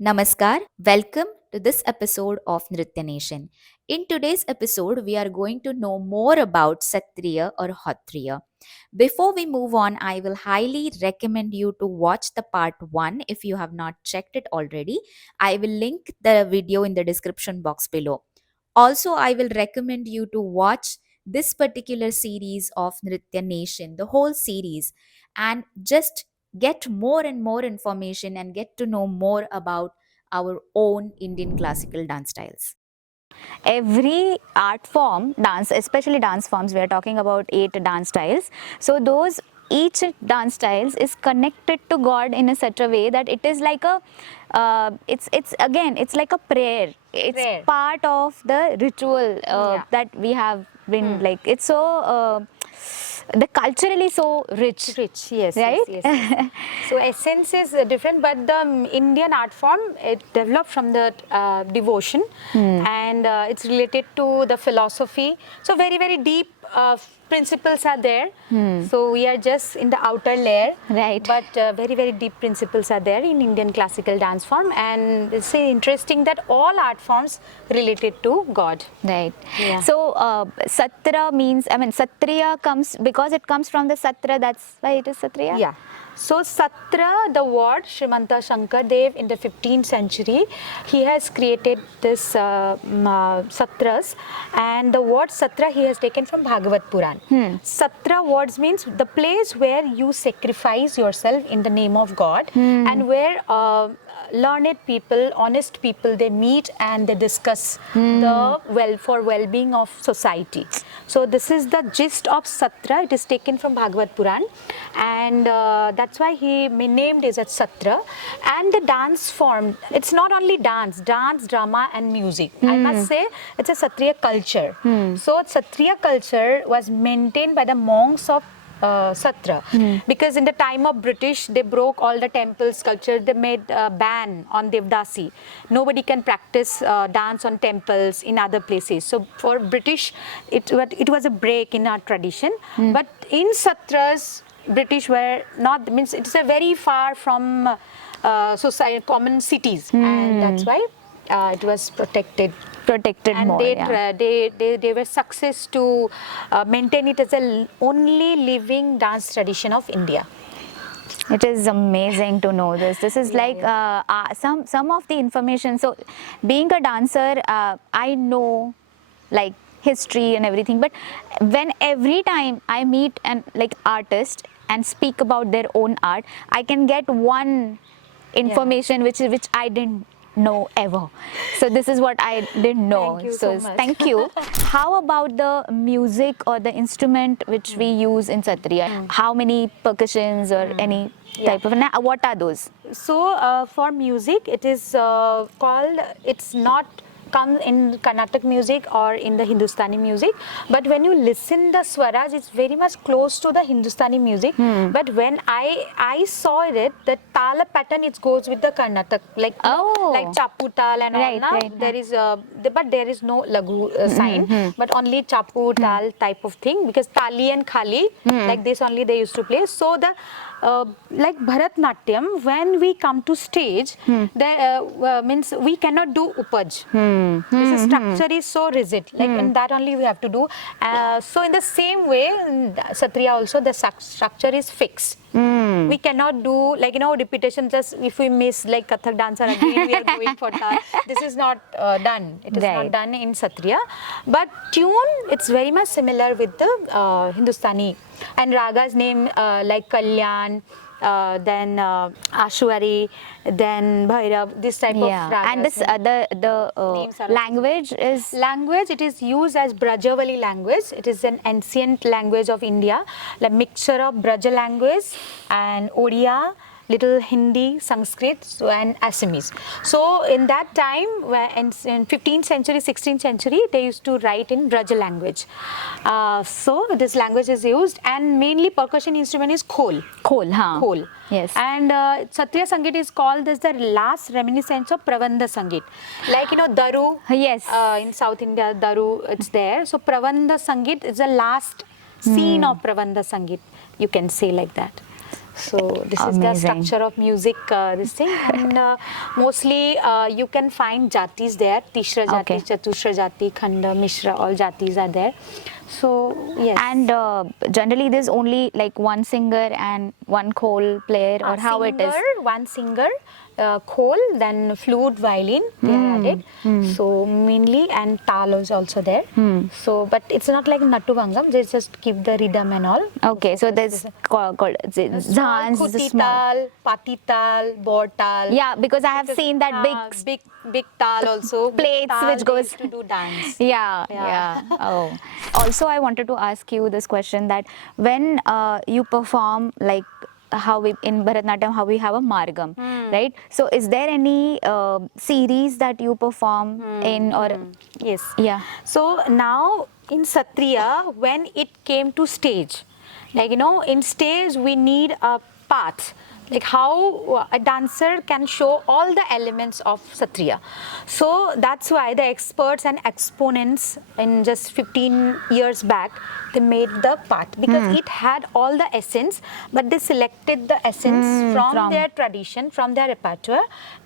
Namaskar, welcome to this episode of Nritya Nation. In today's episode, we are going to know more about Sattriya or Hotriya. Before we move on, I will highly recommend you to watch the part 1 if you have not checked it already. I will link the video in the description box below. Also, I will recommend you to watch this particular series of Nritya Nation, the whole series, and just get more and more information and get to know more about our own Indian classical dance styles. Every art form, dance, especially dance forms, we are talking about 8 dance styles. So those each dance styles is connected to God in a such a way that it is like a it's again it's like a prayer. It's Prayer. part of the ritual Yeah. that we have been like it's so the culturally so rich, Rich, yes, right? yes. So essence is different, but the Indian art form, it developed from the devotion, and it's related to the philosophy. So very, very deep principles are there. So we are just in the outer layer, Right. but very, very deep principles are there in Indian classical dance form, and it's interesting that all art forms related to God. Right. Yeah. So Satra means, Satriya comes because it comes from the Satra, that's why it is Satriya? Yeah. So Satra, the word, Srimanta Shankar Dev in the 15th century, he has created this Satras, and the word Satra he has taken from Bhagavad Puran. Satra words means the place where you sacrifice yourself in the name of God, and where learned people, honest people, they meet and they discuss the well-being of society. So this is the gist of Satra. It is taken from Bhagavad Puran, and that's why he named it as Satra. And the dance form, it's not only dance, drama, and music. I must say, it's a Satriya culture. So Satriya culture was maintained by the monks of Satra, because in the time of British they broke all the temple sculpture. They made a ban on Devdasi. Nobody can practice dance on temples in other places. So for British it was a break in our tradition, but in Satras British were not, means it's a very far from society, common cities, and that's why it was protected. And More, yeah. they were success to maintain it as a only living dance tradition of India. It is amazing to know this. This is like some of the information. So, being a dancer, I know like history and everything. But when every time I meet an like artist and speak about their own art, I can get one information which I didn't know ever. So this is what I didn't know. Thank you so much. Thank you. How about the music or the instrument which we use in Satriya? How many percussions or any type of, what are those? So for music, it is called, it's not come in Carnatic music or in the Hindustani music, but when you listen the swaras, it's very much close to the Hindustani music. But when I saw it, the tala pattern, it goes with the Karnataka, like like chapu tal and all. Na? There is but there is no lagu sign, but only chapu tal type of thing, because tali and khali like this only they used to play. So the like Bharatanatyam, when we come to stage, means we cannot do upaj. This structure is so rigid, like in that only we have to do. So in the same way, in Satriya also the structure is fixed. We cannot do like repetition. Just if we miss like Kathak dancer again, we are going for that. This is not done. It is not done in Satriya. But tune, it's very much similar with the Hindustani. And ragas name like Kalyan, then Ashwari, then Bhairav, this type of ragas. And this the language is? Language, it is used as Brajavali language. It is an ancient language of India, like mixture of Braja language and Odia, little Hindi, Sanskrit, and Assamese. So in that time, in 15th century, 16th century, they used to write in Braja language. So this language is used, and mainly percussion instrument is khol. Khol. Yes. And Satriya Sangeet is called as the last reminiscence of Pravanda Sangeet. Like, Daru. Yes. In South India, Daru, it's there. So Pravanda Sangeet is the last scene of Pravanda Sangeet. You can say like that. So this is the Amazing. structure of music, this thing. And mostly you can find jatis there, Tishra jati, Okay. Chatushra jati, Khanda, Mishra, all jatis are there. So yes. And generally there's only like one singer and one khol player, or how it is? One singer, khol, then flute, violin, they are added. So mainly, and tal is also there. So, but it's not like Nattuvangam, they just keep the rhythm and all. Okay, so there's called Small Zhans, the khuti small. tal, pati tal, bor tal. Yeah, because I have seen that Big tal also. Big plates tal which they goes used to do dance. yeah, Yeah. yeah. Oh, also I wanted to ask you this question, that when you perform, like how we in Bharatanatyam, how we have a margam, right? So is there any series that you perform in, or Yes. yeah? So now in Sattriya, when it came to stage, like in stage we need a path, like how a dancer can show all the elements of Sattriya. So that's why the experts and exponents in just 15 years back, they made the path, because it had all the essence, but they selected the essence from their tradition, from their repertoire,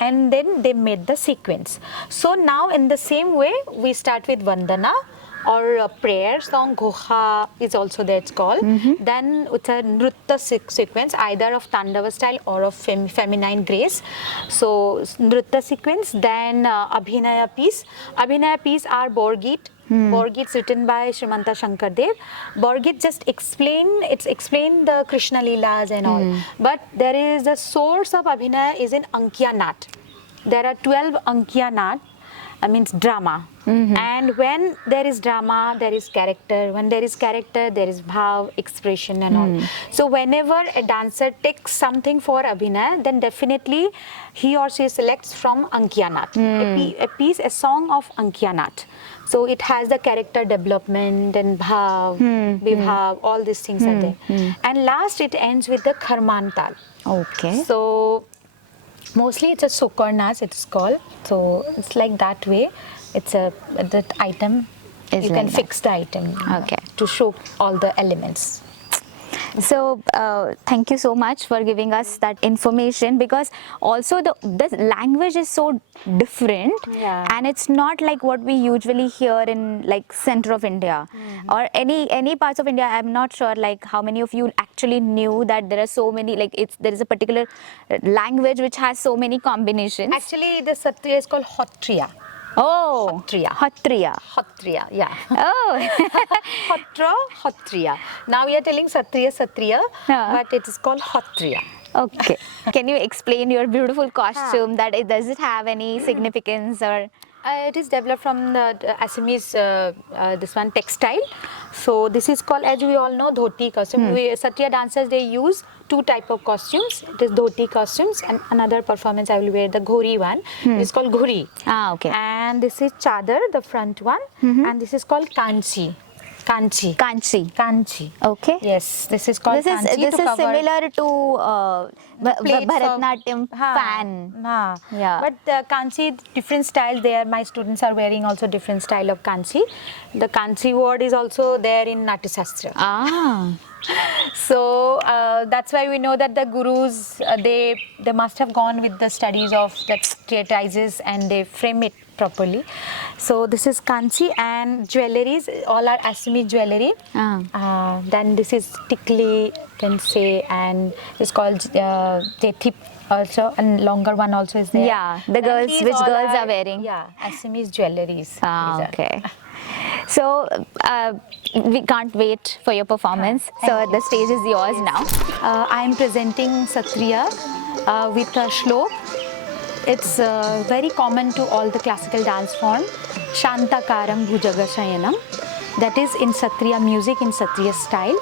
and then they made the sequence. So now in the same way, we start with Vandana, or a prayer song, Ghoha is also there, it's called. Then it's a Nritta sequence, either of Tandava style or of feminine grace. So Nritta sequence, then Abhinaya piece. Abhinaya piece are Borgit. Borgits written by Srimanta Shankardev. Borgit just explain the Krishna Leelas and all. But there is the source of Abhinaya is in Ankiya Nat. There are 12 Ankiya Nat, means drama. And when there is drama, there is character. When there is character, there is bhav, expression and all. So whenever a dancer takes something for Abhinaya, then definitely he or she selects from Ankiya Nat, a song of Ankiya Nat. So it has the character development and bhav, vibhav, all these things are there. And last it ends with the Kharman Tal. Okay. So mostly it's a Sokarnas, it's called. So it's like that way. It's that item. Is You like can that. fix the item Okay. to show all the elements. So thank you so much for giving us that information, because also the language is so different, Yeah. and it's not like what we usually hear in like center of India or any parts of India. I'm not sure like how many of you actually knew that there are so many, like there is a particular language which has so many combinations. Actually, the Sattriya is called Hotriya. Oh, Hotriya. Hotriya. Hotriya, yeah. Oh. Hotriya. Now we are telling Sattriya, Yeah. but it is called Hotriya. Okay. Can you explain your beautiful costume? That does it have any significance, or? It is developed from the Assamese, this one textile. So this is called, as we all know, dhoti costume. Sattriya dancers, they use two type of costumes. It is dhoti costumes, and another performance I will wear the ghori one. It's called ghori. Ah, okay. And this is chadar, the front one, and this is called kanchi. Kanchi. Kanchi. Kanchi. Okay. Yes, this is called kanchi. This to is cover similar to plates of- Bharatanatyam Ha, fan. ha. Yeah. But kanchi, different style there. My students are wearing also different style of kanchi. The kanchi word is also there in Natya Shastra. Ah. So that's why we know that the gurus, they must have gone with the studies of the treatises and they frame it properly. So this is kanchi, and jewelries, all are Assamese jewelry. Then this is tikli, can say, and it's called jethip also, and longer one also is there. Yeah, the And girls, these which all girls are wearing? Yeah, Assamese jewelries. Ah, these are. okay. So we can't wait for your performance. So the stage is yours now. I am presenting Sattriya with a shlok. It's very common to all the classical dance form, Shantakaram Bhujagasayanam. That is in Sattriya music, in Sattriya style.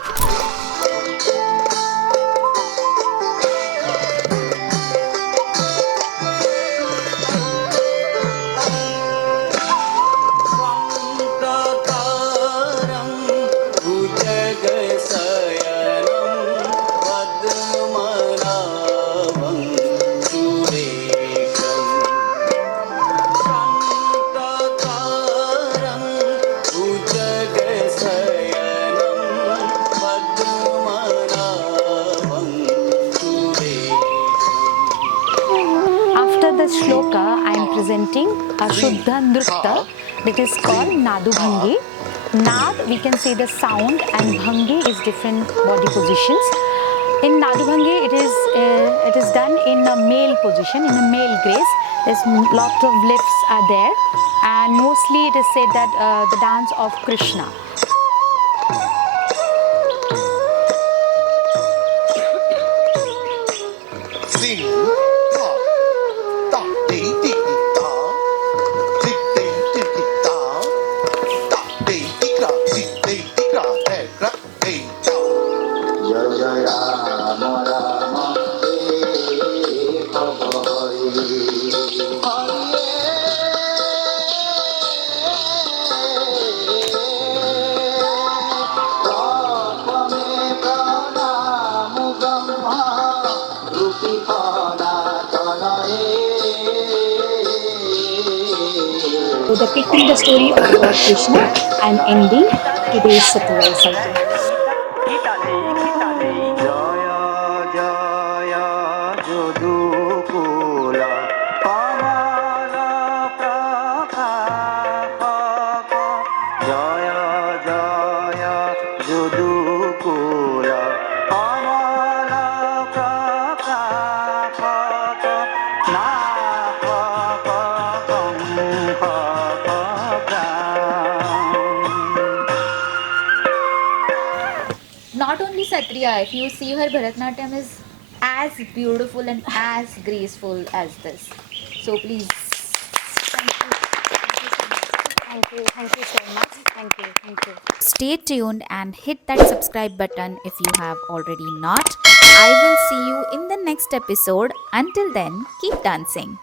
I am presenting a Shuddha Nrutya that is called Nadu Bhangi. Nad, we can say the sound, and Bhangi is different body positions. In Nadu Bhangi, it is done in a male position, in a male grace. There's lot of lifts are there, and mostly it is said that the dance of Krishna. So depicting the story of Lord Krishna and ending today's Sattriya cycle. Not only Satriya, if you see her Bharatanatyam is as beautiful and as graceful as this. So please, Thank you so much. Thank you. stay tuned and hit that subscribe button if you have already not. I will see you in the next episode. Until then, keep dancing.